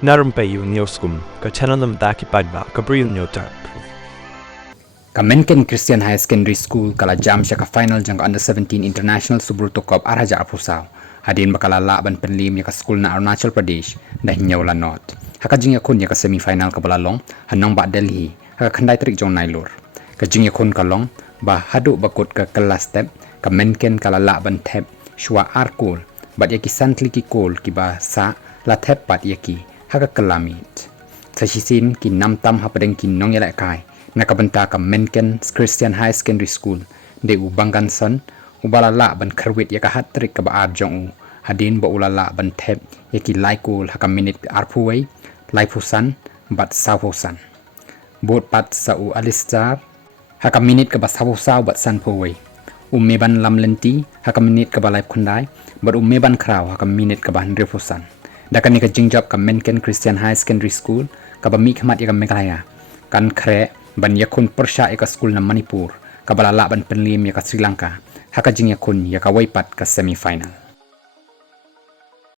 Na Rympei U ka channel ki paidbah ka Bri U Hynñiewtrep. Ka Mynken Christian High Secondary School kala jam siya ka final jang under 17 International Subroto Cup Haja apusaw. Hadin bakala laban penlim ya ka school na Arunachal Pradesh dah Hynñiewla North. Haka jing Iakhun ya ka semi-final ka balalong hanong ba Delhi haka khandai trik jong nailur. Ka jing Iakhun kalong ba haduk bakut ka kelas step ka Mynken kala laban tep shwa arkul bat yaki santli ki kol ki ba sa la tep bat yaki haka kelamit. Tashisin ki namtam hapadeng ki nong yala kai nakabenta ka Mynken Christian High Secondary School de u Banganson ubalala ban kharwit yaka hatrik ka ba jong u hadin ba ulala ban thep yaki laikul haka minute arpuway laifusan bat sawosan bot pat sa u alistar haka minute ka ba sawosaw bat sanpuway meban lamlenti haka minute ka ba life khundai bat meban kraw haka minute ka ba refusan dakani ka jingjap ka Mynken Christian High Secondary School ka ba mi khamat yaka megalaya kan khre ban Iakhun Pyrshah yaka school na Manipur kabalala ban penlim yaka Sri Lanka haka jing Iakhun yaka waipat ka semi-final.